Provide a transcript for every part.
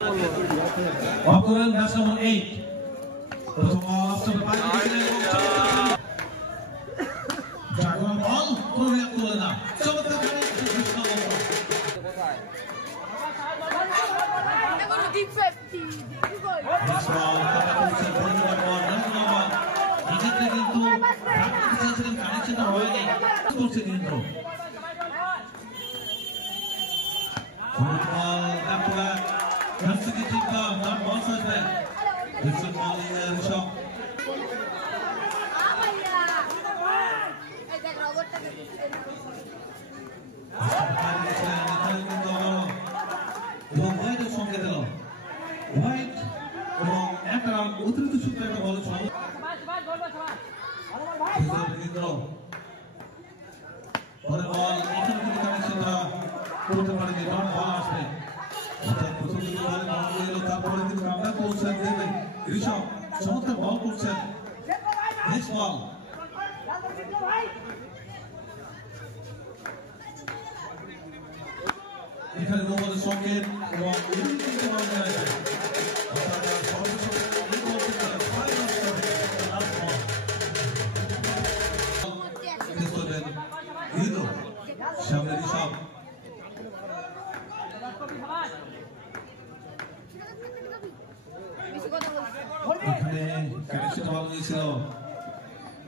Opponent match number 8. প্রথম অস্ত্র পাই জাগরণ বল করে তুলে না চমৎকার করে কৃষ্ণ বল ডিপ 50 গোল এক্ষেত্রে কিন্তু কানেকশনটা হয়নি করছে কিন্তু That's the good job, not one side back. It's a ball in the shot. White is from the White, after our Utru to shoot at the ball. For the ball, economic connection, put the money, not ball spin. তারপরে কিন্তু আমরা করছেন দেবেন ঋষভ চমৎকার বল করছেন next বল এখানে রোবটের সংকেত এবং সামনে ঋষভ এখানে কানেকশন ভালো হয়েছিল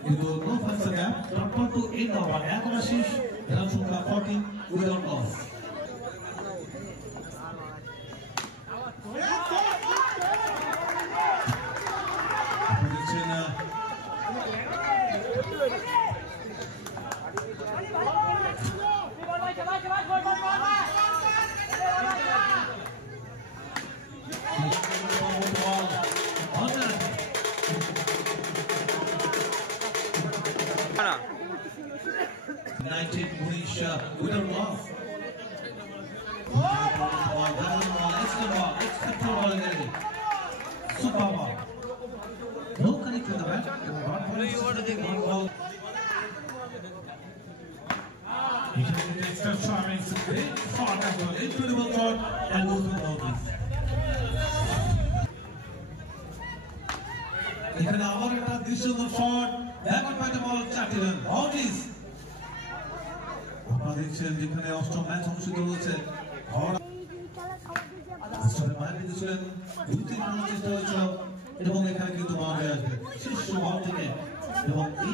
কিন্তু নো ফান্সার গ্যাপ টপ টু 8 ওভার এখন শেষ রান সংখ্যা 40 without loss without loss. Super ball. No connect to the bat. Extra shot makes a great shot as well. Incredible shot and goes to the boundaries. এখানে আবার একটা দৃশ্যমান shot back on by the ball 4 run boundaries আপনারা দেখছেন যেখানে অষ্টম match অনুষ্ঠিত হচ্ছে অষ্টমের বাইরে ছিলেন 2-3 রানের চেষ্টা হয়েছিল এবং এখানে কিন্তু বাউন্ডারি আসবে শীর্ষ বল থেকে এবং এই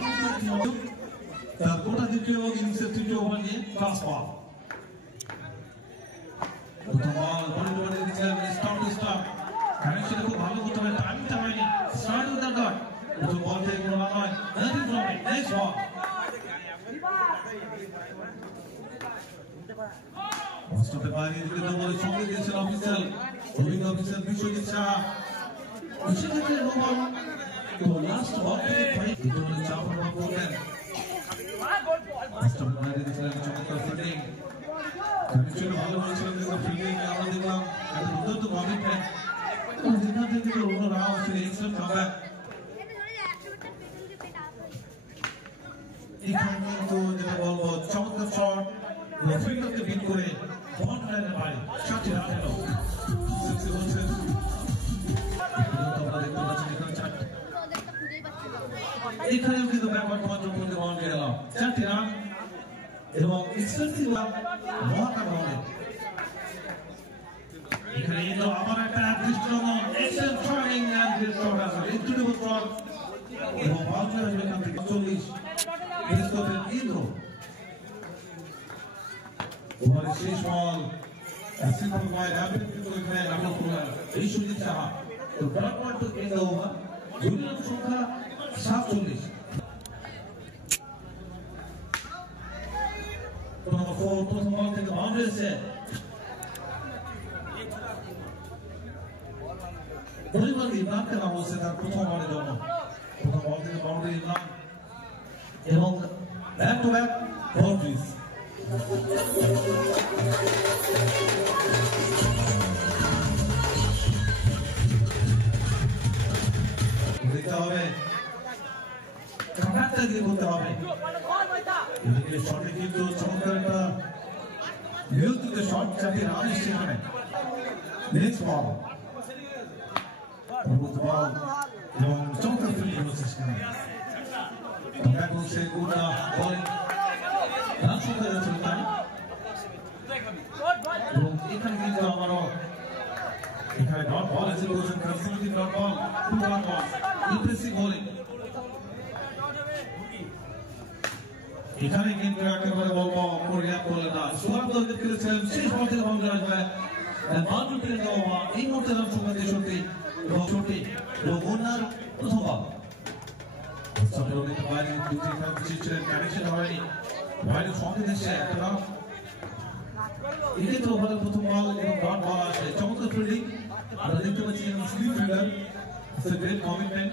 তার গোটা দ্বিতীয় এবং ইনিংসের তৃতীয় ওভার নিয়ে ক্লাস বল প্রথম বল বলে দিচ্ছেন স্টপ টু স্টপ কানেকশন খুব ভালো করতে হবে টাইমটা হয়নি স্টার্ট উইথ দ্য ডট প্রথম বল থেকে কোনো রান হয় নাথিং ফ্রম ইট নেক্সট বল অষ্টমের বাইরে দিকে নম্বরের সঙ্গে দিয়েছেন অফিসিয়াল অভিজ্ঞ অফিসিয়াল বিশ্বজিৎ শাহ সেক্ষেত্রে নো বল তো লাস্ট বল থেকে ফাইট দুজনের চাপ প্রভাব করবেন অষ্টমের বাইরে দিয়েছিলেন চমৎকার ফিল্ডিং কানেকশন ভালো হয়েছিল কিন্তু ফিল্ডিং আমরা দেখলাম এত দুর্দান্ত কমিটমেন্ট যেখান থেকে অন্য রান হচ্ছিল এক্সেলেন্ট কামব্যাক এখানে কিন্তু যেটা বলবো চমৎকার শট ফিল্ডারকে বিট করে বল লাইনের বাইরে 7 রান এলো এখানে কিন্তু ব্যাকওয়ার্ড কন্ট্রোল করতে বল গেল 4 রান এবং এক্সপেন্সিভ মহাকা বলে এখানে এলো আবার একটা দৃষ্টিনন্দন excellent trying and great shot আছে ইনক্রেডিবল শট এবং বাউন্ডারি আসবে এখান থেকে 40 পেস করবেন ইন্দ্র ওভারের শেষ বল সিম্পল বয় রাবিট কিন্তু এখানে রাবল করলেন এই সুজিত সাহা তো dot point to end over দুইজন সংখ্যা 47 প্রথম বল থেকে বাউন্ডারি এসে পরিবারকে রান করা হচ্ছে তার প্রথম বলের জন্য প্রথম বল থেকে বাউন্ডারি রান এবং ব্যাক টু ব্যাক বাউন্ডারিজ দেখতে হবে কাটাটা দিয়ে করতে হবে এদিকে শটে কিন্তু চমৎকার একটা নিয়ন্ত্রিত শট চাপিয়ে রান এসছে এখানে নেক্সট বল পরবর্তী বল এবং চমৎকার ফিল্ডিং হচ্ছে সেখানে ব্যাট হচ্ছে গোটা বল রান সংখ্যা যাচ্ছে তাই এবং এখানে কিন্তু আমারও এখানে ডট বল এসে বলছেন confusing dot ball to run ball impressive bowling এখানে কিন্তু একেবারে বলবো কোরিয়া বলে না সোহাগ দলকে খেলেছিলেন শেষ বল থেকে বাউন্ডারি আসবে বাউন্ডারি পেয়ে দেওয়া এই মুহূর্তে রান সংখ্যা 63 এবং 64 এবং ওনার প্রথম বল বাইরে দুটি খেলা ছিলেন কানেকশন হয়নি বাইরে সংকেত এসছে একটা এক্ষেত্রে ওভারের প্রথম বল এবং ডট বল আসে চমৎকার ফিল্ডিং আমরা দেখতে পাচ্ছি slip fielder it's a great commitment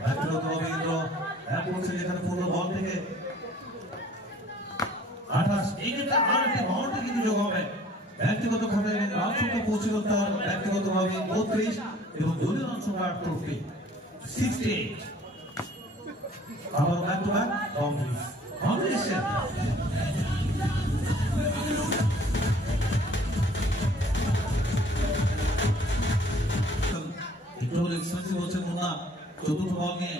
ব্যক্তিগতভাবে ইন্দ্র এক করছে যেখানে 15 বল থেকে 28 এক্ষেত্রে আর একটা বাউন্ডারি কিন্তু যোগ হবে ব্যক্তিগতভাবে রান সংখ্যা পৌঁছিল তার ব্যক্তিগতভাবে 32 এবং দলীয় রান সংখ্যা 68 আবার ব্যাক টু ব্যাক বাউন্ডারিজ একটু এক্সপেন্সিভ হচ্ছে মুন্না চতুর্থ বল নিয়ে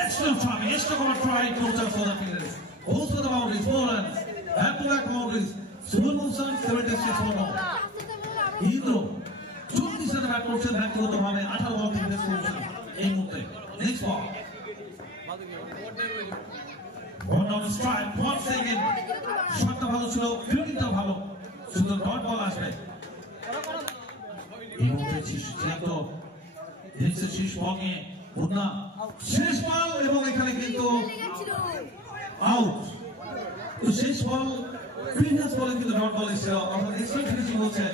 excellent try extra cover try total for the fielders goes for the boundaries 4 runs back to back boundaries Subal Musan 76 for now Indro 34 রানে ব্যাট করছেন ব্যক্তিগতভাবে 18 বল থেকে বেশ করছেন এই মুহূর্তে নেক্সট বল one down strike 1 second শটটা ভালো ছিল ফিল্ডিংটা ভালো সুন্দর ডট বল আসবে এই মুহূর্তে শেষ বল নিয়ে মুন্না শেষ বল এবং এখানে কিন্তু আউট শেষ বল প্রিভিয়াস বলে কিন্তু ডট বল এসেছিল অর্থাৎ এক্সট্রা ফিনিশিং হচ্ছে